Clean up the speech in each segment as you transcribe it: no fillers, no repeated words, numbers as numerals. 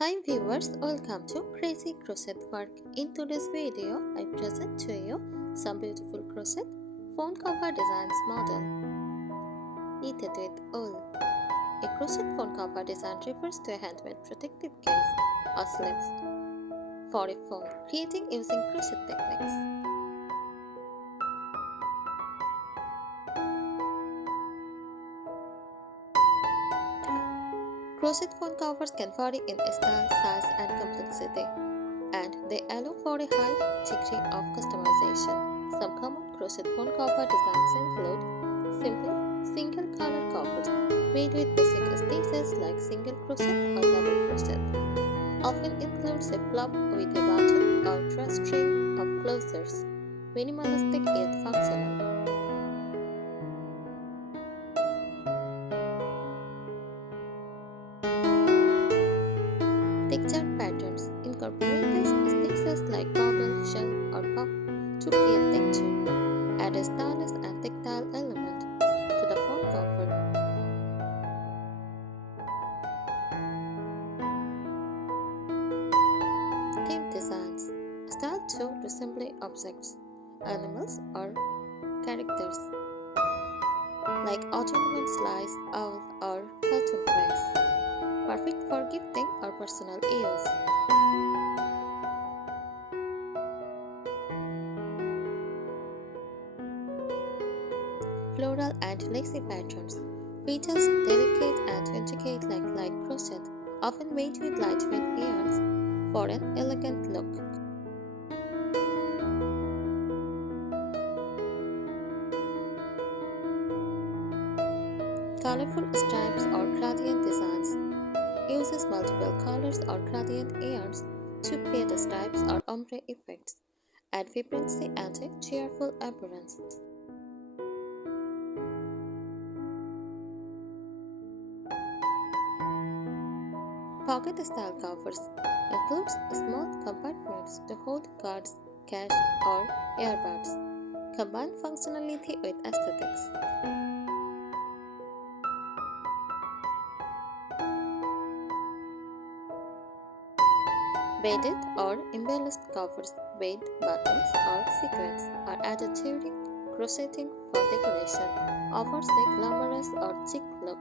Hi viewers, welcome to Crazy Crochet Work. In today's video, I present to you some beautiful crochet phone cover designs model knitted with wool. A crochet phone cover design refers to a handmade protective case or sleeves for a phone, creating using crochet techniques. Crochet phone covers can vary in style, size, and complexity, and they allow for a high degree of customization. Some common crochet phone cover designs include simple single color covers made with basic stitches like single crochet or double crochet. Often includes a flap with a button or drawstring of closures. Minimalistic yet functional. Textured patterns incorporate stitches like bubble, shell, or puff to create texture. Add a stylish and tactile element to the phone cover. Theme designs style to resemble objects, animals, or characters like autumn slice, owl, or cartoon face. Perfect for gifting or personal use. Floral and lacy patterns features delicate and intricate like light crochet, often made with lightweight yarns for an elegant look. Colorful stripes or gradient designs uses multiple colors or gradient yarns to create stripes or ombre effects, add vibrancy and a cheerful appearance. Pocket style covers includes small compartments to hold cards, cash, or earbuds. Combine functionality with aesthetics. Beaded or embellished covers, bead buttons, or sequins are added during crocheting for decoration. Offers a glamorous or chic look.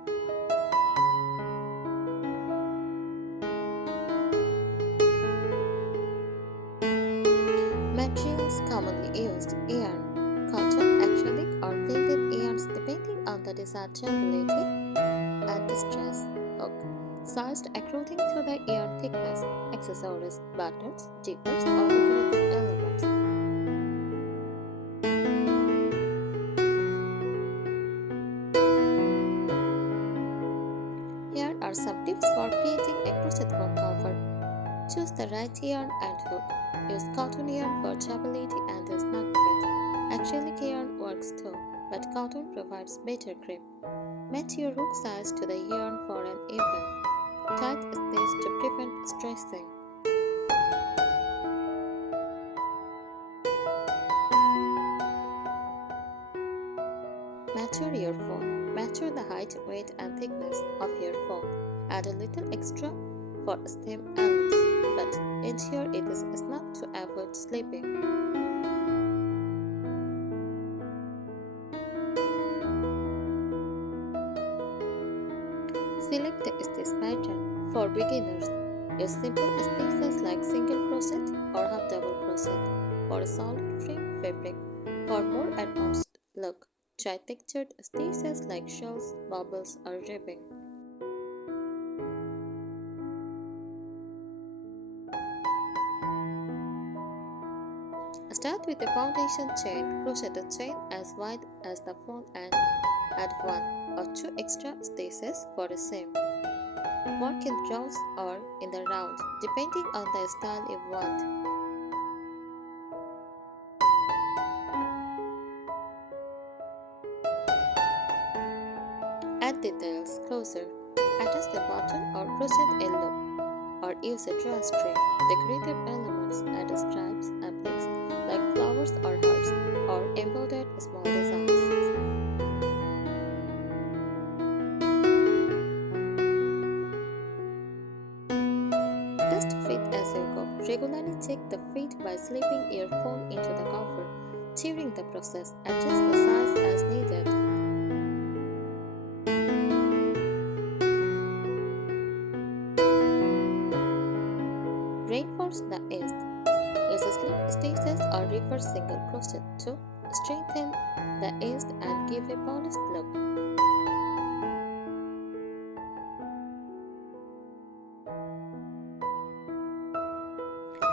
Materials commonly used: yarn, cotton, acrylic, or blended yarns depending on the desired durability and distress. Hook, sized according to the yarn thickness. Accessories, buttons, zippers, or decorative elements. Here are some tips for creating a crochet phone cover. Choose the right yarn and hook. Use cotton yarn for durability and a snug fit. Acrylic yarn works too, but cotton provides better grip. Match your hook size to the yarn for an even, tight stitch to prevent stressing. Mature your phone. Mature the height, weight, and thickness of your phone. Add a little extra for stem ends, but ensure it is snug to avoid slipping. Select the stitch pattern. For beginners, use simple stitches like single crochet or half double crochet for a solid frame fabric. For more advanced look, try textured stitches like shells, bubbles, or ribbing. Start with a foundation chain. Crochet the chain as wide as the phone and add 1 or 2 extra stitches for a seam. Work in rows or in the round, depending on the style you want. Add details closer. Adjust the button or crochet a loop, or use a drawstring. Decorative elements add stripes and plates like flowers or hearts, or embroidered small designs. Regularly check the fit by slipping your phone into the cover. During the process, adjust the size as needed. Reinforce the edge. Use slip stitches or reverse single crochet to strengthen the edge and give a polished look.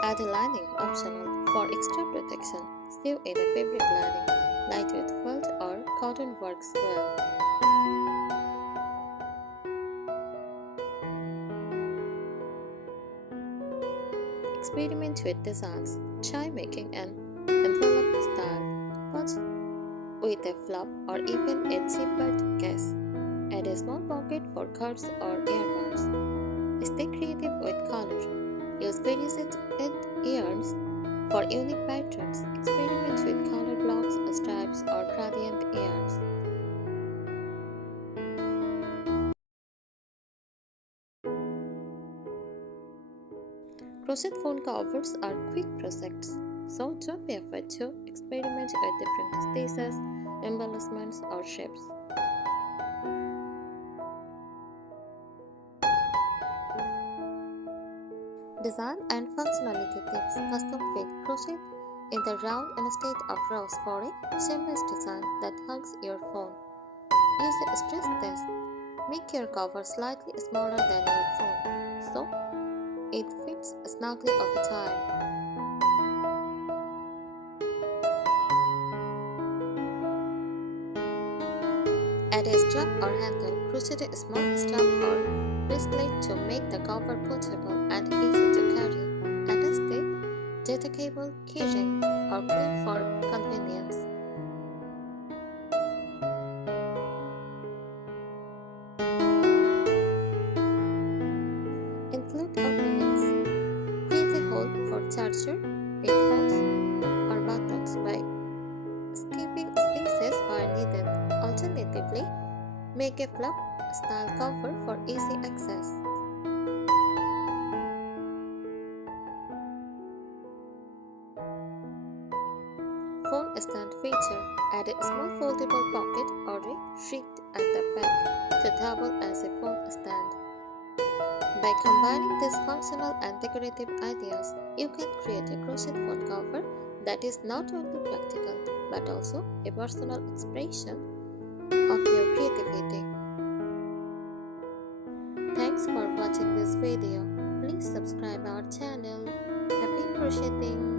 Add a lining optional for extra protection. Sew in a fabric lining. Lightweight felt or cotton works well. Experiment with designs. Try making an envelope style pouch with a flap or even a zippered case. Add a small pocket for cards or earbuds. Stay creative with color. Use various yarns for unique patterns. Experiment with color blocks, stripes, or gradient yarns. Crochet phone covers are quick projects, so don't be afraid to experiment with different stitches, embellishments, or shapes. Design and functionality tips. Custom fit crochet in the round instead of rows for a seamless design that hugs your phone. Use a stress test. Make your cover slightly smaller than your phone, so it fits snugly over time. Add a strap or handle. Crochet a small strap or wristlet to make the cover portable and easy to carry. Attach the detachable keyring or clip for convenience. Include openings. Create a hole for charger, headphones, or buttons by skipping stitches where needed. Alternatively, make a flap style cover for easy access. Phone stand feature. Add a small foldable pocket or a sheet at the back to double as a phone stand. By combining these functional and decorative ideas, you can create a crochet phone cover that is not only practical but also a personal expression of your creativity. Thanks for watching this video. Please subscribe our channel. Happy crocheting!